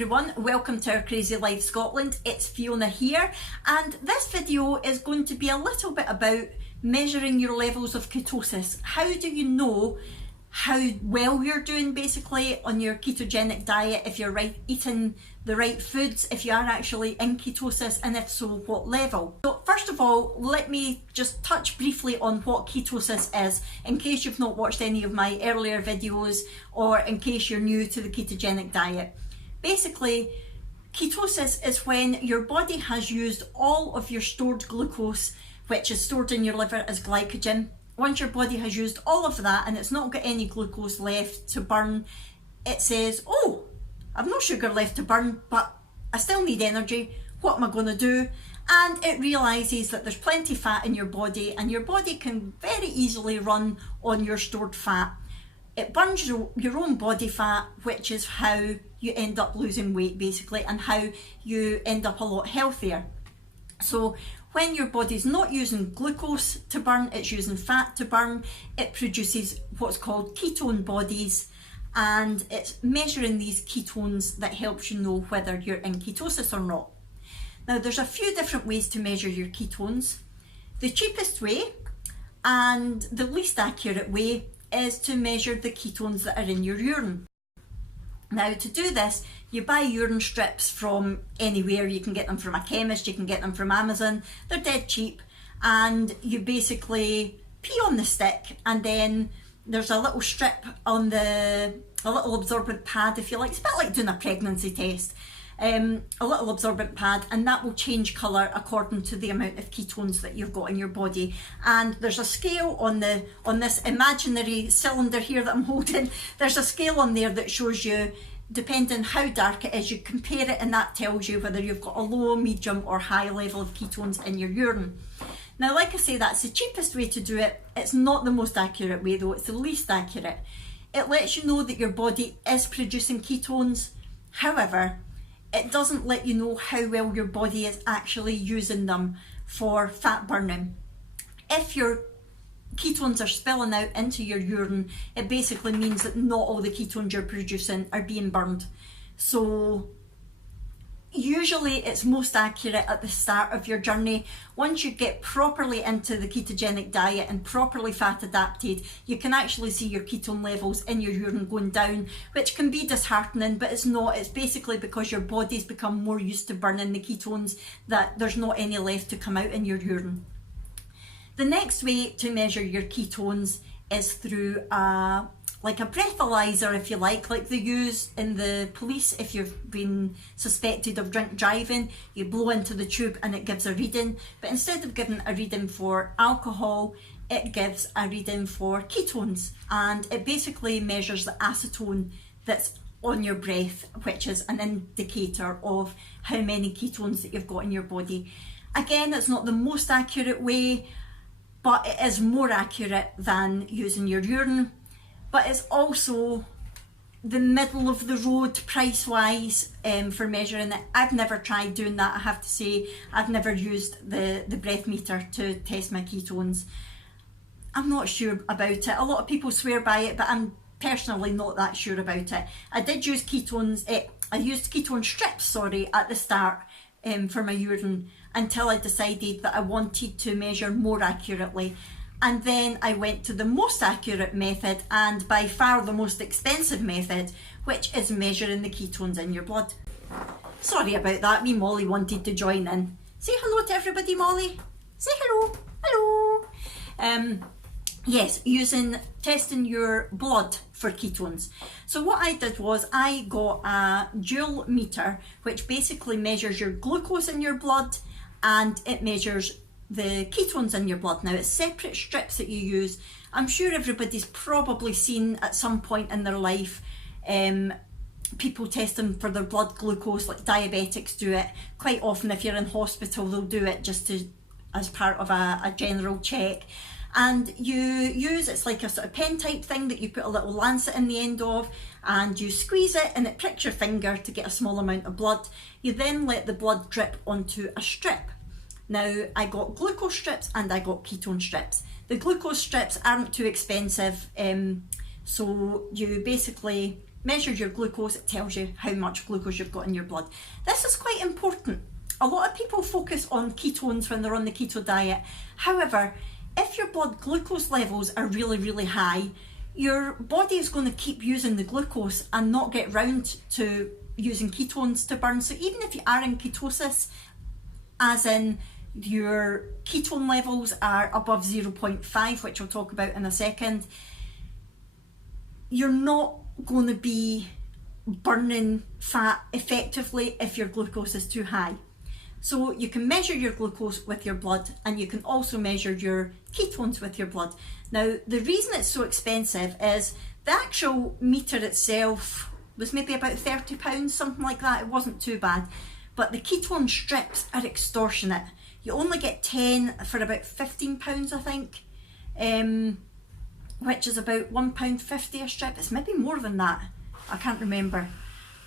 everyone, welcome to our Crazy Life Scotland. It's Fiona here, and this video is going to be a little bit about measuring your levels of ketosis. How do you know how well you're doing basically on your ketogenic diet, if you're eating the right foods, if you are actually in ketosis, and if so, what level? So first of all, let me just touch briefly on what ketosis is, in case you've not watched any of my earlier videos or in case you're new to the ketogenic diet. Basically, ketosis is when your body has used all of your stored glucose, which is stored in your liver as glycogen. Once your body has used all of that and it's not got any glucose left to burn, it says, oh, I've no sugar left to burn, but I still need energy. What am I going to do? And it realises that there's plenty of fat in your body, and your body can very easily run on your stored fat. It burns your own body fat, which is how you end up losing weight basically, and how you end up a lot healthier. So when your body's not using glucose to burn, it's using fat to burn, it produces what's called ketone bodies, and it's measuring these ketones that helps you know whether you're in ketosis or not. Now there's a few different ways to measure your ketones. The cheapest way and the least accurate way is to measure the ketones that are in your urine. Now to do this, you buy urine strips from anywhere. You can get them from a chemist, you can get them from Amazon. They're dead cheap, and you basically pee on the stick, and then there's a little strip on a little absorbent pad, if you like. It's a bit like doing a pregnancy test. A little absorbent pad, and that will change colour according to the amount of ketones that you've got in your body. And there's a scale on this imaginary cylinder here that I'm holding. There's a scale on there that shows you, depending how dark it is, you compare it, and that tells you whether you've got a low, medium or high level of ketones in your urine. Now, like I say, that's the cheapest way to do it. It's not the most accurate way though, it's the least accurate. It lets you know that your body is producing ketones. However, it doesn't let you know how well your body is actually using them for fat burning. If your ketones are spilling out into your urine, it basically means that not all the ketones you're producing are being burned. So usually it's most accurate at the start of your journey. Once you get properly into the ketogenic diet and properly fat adapted, you can actually see your ketone levels in your urine going down, which can be disheartening, but it's not. It's basically because your body's become more used to burning the ketones that there's not any left to come out in your urine. The next way to measure your ketones is through like a breathalyzer, if you like they use in the police. If you've been suspected of drink driving, you blow into the tube and it gives a reading, but instead of giving a reading for alcohol, it gives a reading for ketones, and it basically measures the acetone that's on your breath, which is an indicator of how many ketones that you've got in your body. Again, it's not the most accurate way, but it is more accurate than using your urine. But it's also the middle of the road price wise for measuring it. I've never tried doing that, I have to say. I've never used the breath meter to test my ketones. I'm not sure about it. A lot of people swear by it, but I'm personally not that sure about it. I did use ketones, I used ketone strips, at the start for my urine, until I decided that I wanted to measure more accurately. And then I went to the most accurate method, and by far the most expensive method, which is measuring the ketones in your blood. Sorry about that, me Molly wanted to join in. Say hello to everybody, Molly. Say hello. Hello. Yes, testing your blood for ketones. So what I did was I got a dual meter, which basically measures your glucose in your blood, and it measures the ketones in your blood. Now, it's separate strips that you use. I'm sure everybody's probably seen at some point in their life people testing for their blood glucose, like diabetics do it. Quite often if you're in hospital, they'll do it just as part of a general check. And you use, it's like a sort of pen type thing that you put a little lancet in the end of, and you squeeze it and it pricks your finger to get a small amount of blood. You then let the blood drip onto a strip. Now, I got glucose strips and I got ketone strips. The glucose strips aren't too expensive, so you basically measures your glucose, it tells you how much glucose you've got in your blood. This is quite important. A lot of people focus on ketones when they're on the keto diet. However, if your blood glucose levels are really, really high, your body is going to keep using the glucose and not get round to using ketones to burn. So even if you are in ketosis, as in your ketone levels are above 0.5, which we'll talk about in a second, you're not going to be burning fat effectively if your glucose is too high. So you can measure your glucose with your blood, and you can also measure your ketones with your blood. Now, the reason it's so expensive is the actual meter itself was maybe about £30, something like that. It wasn't too bad. But the ketone strips are extortionate. You only get 10 for about £15, I think, which is about £1.50 a strip. It's maybe more than that. I can't remember.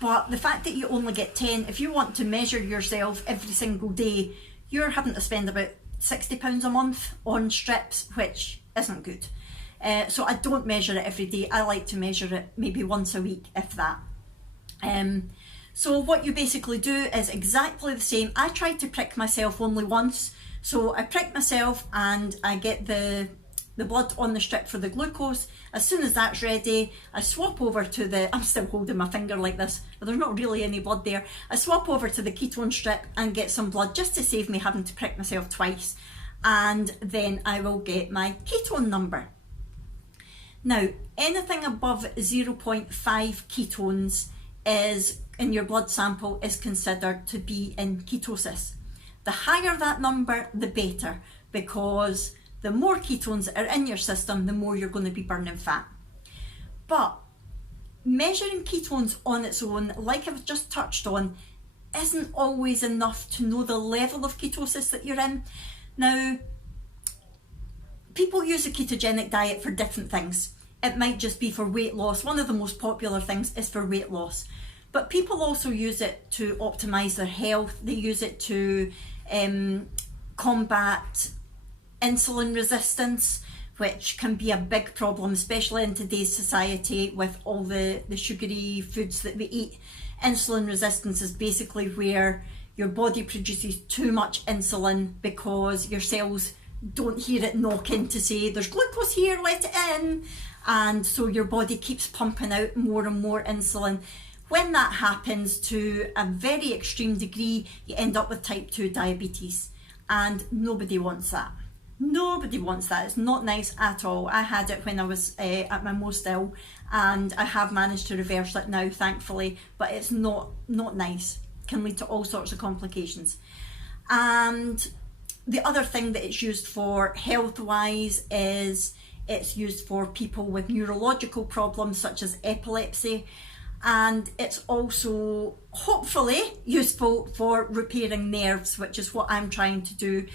But the fact that you only get 10, if you want to measure yourself every single day, you're having to spend about £60 a month on strips, which isn't good. So I don't measure it every day. I like to measure it maybe once a week, if that. So what you basically do is exactly the same. I try to prick myself only once. So I prick myself and I get the blood on the strip for the glucose. As soon as that's ready, I swap over to the, I'm still holding my finger like this, but there's not really any blood there. I swap over to the ketone strip and get some blood just to save me having to prick myself twice. And then I will get my ketone number. Now, anything above 0.5 ketones is in your blood sample is considered to be in ketosis. The higher that number, the better, because the more ketones that are in your system, the more you're going to be burning fat. But measuring ketones on its own, like I've just touched on, isn't always enough to know the level of ketosis that you're in. Now, people use a ketogenic diet for different things. It might just be for weight loss. One of the most popular things is for weight loss. But people also use it to optimize their health. They use it to combat insulin resistance, which can be a big problem, especially in today's society with all the sugary foods that we eat. Insulin resistance is basically where your body produces too much insulin because your cells don't hear it knocking to say there's glucose here, let it in, and so your body keeps pumping out more and more insulin. When that happens to a very extreme degree, you end up with type 2 diabetes, and nobody wants that. Nobody wants that. It's not nice at all. I had it when I was at my most ill, and I have managed to reverse it now, thankfully, but it's not nice. It can lead to all sorts of complications. And the other thing that it's used for health-wise is it's used for people with neurological problems such as epilepsy, and it's also hopefully useful for repairing nerves, which is what I'm trying to do.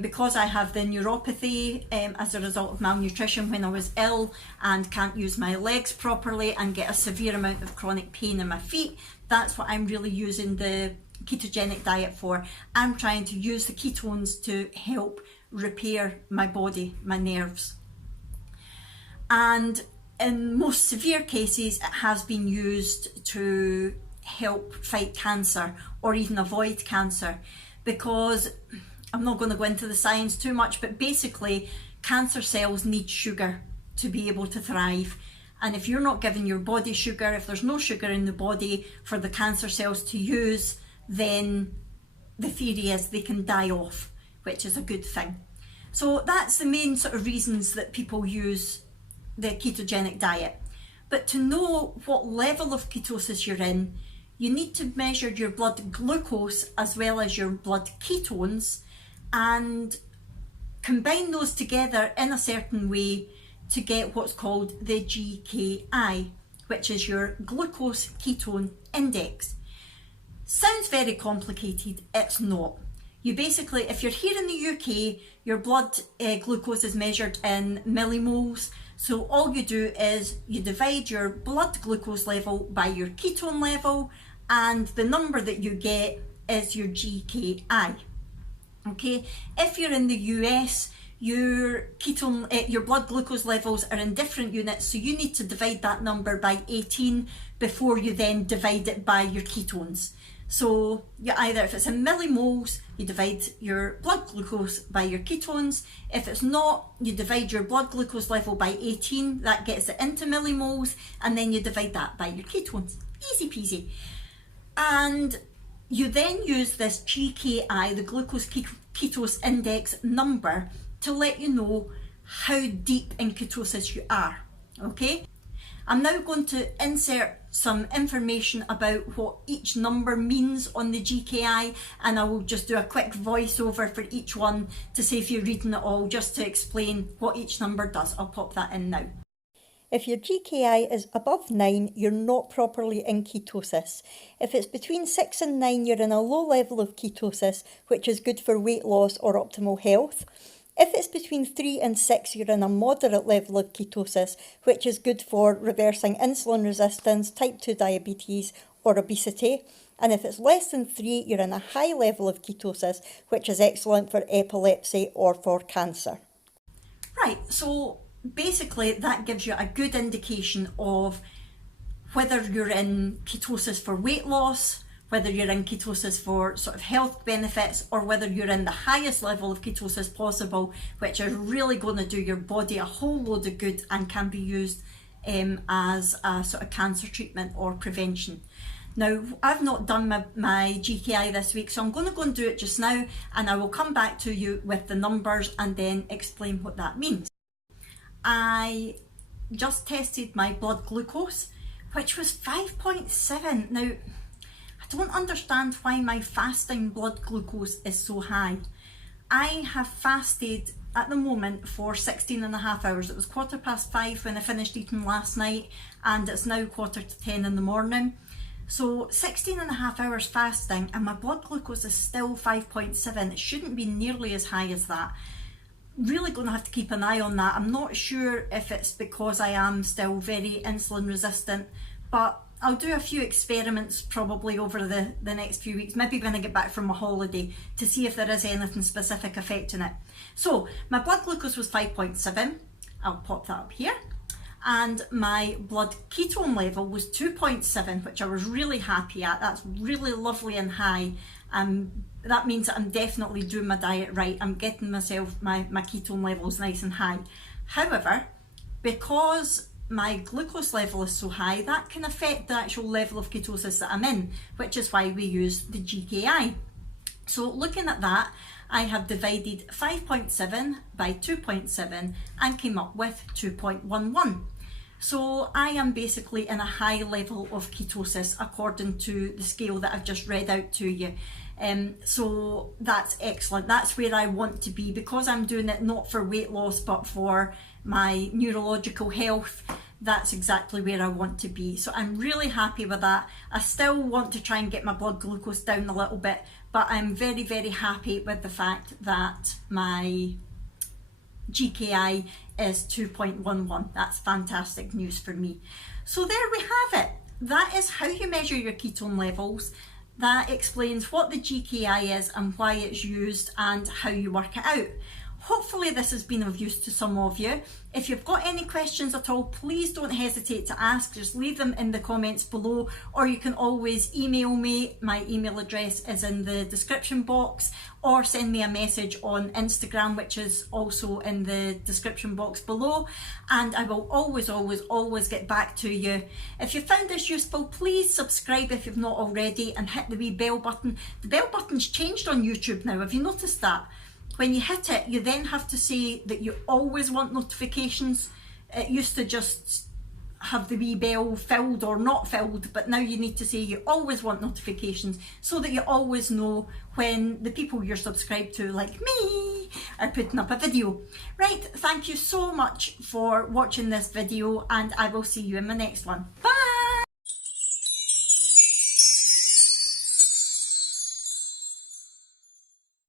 Because I have the neuropathy as a result of malnutrition when I was ill and can't use my legs properly and get a severe amount of chronic pain in my feet, that's what I'm really using the ketogenic diet for. I'm trying to use the ketones to help repair my body, my nerves. And in most severe cases, it has been used to help fight cancer or even avoid cancer, because I'm not going to go into the science too much, but basically cancer cells need sugar to be able to thrive. And if you're not giving your body sugar, if there's no sugar in the body for the cancer cells to use, then the theory is they can die off, which is a good thing. So that's the main sort of reasons that people use the ketogenic diet. But to know what level of ketosis you're in, you need to measure your blood glucose as well as your blood ketones and combine those together in a certain way to get what's called the GKI, which is your Glucose Ketone Index. Sounds very complicated, it's not. You basically, if you're here in the UK, your blood glucose is measured in millimoles. So all you do is you divide your blood glucose level by your ketone level, and the number that you get is your GKI. Okay, if you're in the US, your your blood glucose levels are in different units, so you need to divide that number by 18 before you then divide it by your ketones. So you either, if it's in millimoles, you divide your blood glucose by your ketones. If it's not, you divide your blood glucose level by 18, that gets it into millimoles, and then you divide that by your ketones. Easy peasy. And you then use this GKI, the Glucose Ketone Index number, to let you know how deep in ketosis you are, okay? I'm now going to insert some information about what each number means on the GKI, and I will just do a quick voiceover for each one to see if you're reading it all, just to explain what each number does. I'll pop that in now. If your GKI is above 9, you're not properly in ketosis. If it's between 6 and 9, you're in a low level of ketosis, which is good for weight loss or optimal health. If it's between 3 and 6, you're in a moderate level of ketosis, which is good for reversing insulin resistance, type 2 diabetes or obesity. And if it's less than 3, you're in a high level of ketosis, which is excellent for epilepsy or for cancer. Right, so basically that gives you a good indication of whether you're in ketosis for weight loss, whether you're in ketosis for sort of health benefits, or whether you're in the highest level of ketosis possible, which is really going to do your body a whole load of good and can be used as a sort of cancer treatment or prevention. Now, I've not done my GKI this week, so I'm going to go and do it just now, and I will come back to you with the numbers and then explain what that means. I just tested my blood glucose, which was 5.7. Now, I don't understand why my fasting blood glucose is so high. I have fasted at the moment for 16 and a half hours. It was 5:15 when I finished eating last night, and it's now 10:45 in the morning. So 16 and a half hours fasting, and my blood glucose is still 5.7. It shouldn't be nearly as high as that. Really going to have to keep an eye on that. I'm not sure if it's because I am still very insulin resistant, but I'll do a few experiments probably over the next few weeks, maybe when I get back from my holiday, to see if there is anything specific affecting it. So my blood glucose was 5.7, I'll pop that up here, and my blood ketone level was 2.7, which I was really happy at. That's really lovely and high. That means that I'm definitely doing my diet right. I'm getting myself my ketone levels nice and high. However, because my glucose level is so high, that can affect the actual level of ketosis that I'm in, which is why we use the GKI. So looking at that, I have divided 5.7 by 2.7 and came up with 2.11. So I am basically in a high level of ketosis according to the scale that I've just read out to you. So that's excellent. That's where I want to be, because I'm doing it not for weight loss but for my neurological health. That's exactly where I want to be. So I'm really happy with that. I still want to try and get my blood glucose down a little bit, but I'm very, very happy with the fact that my GKI is 2.11. That's fantastic news for me. So there we have it. That is how you measure your ketone levels. That explains what the GKI is and why it's used and how you work it out. Hopefully this has been of use to some of you. If you've got any questions at all, please don't hesitate to ask. Just leave them in the comments below, or you can always email me. My email address is in the description box, or send me a message on Instagram, which is also in the description box below, and I will always get back to you. If you found this useful, please subscribe if you've not already, and hit the wee bell button. The bell button's changed on YouTube now. Have you noticed that? When you hit it, you then have to say that you always want notifications. It used to just have the wee bell filled or not filled, but now you need to say you always want notifications, so that you always know when the people you're subscribed to, like me, are putting up a video. Right, thank you so much for watching this video, and I will see you in my next one. Bye.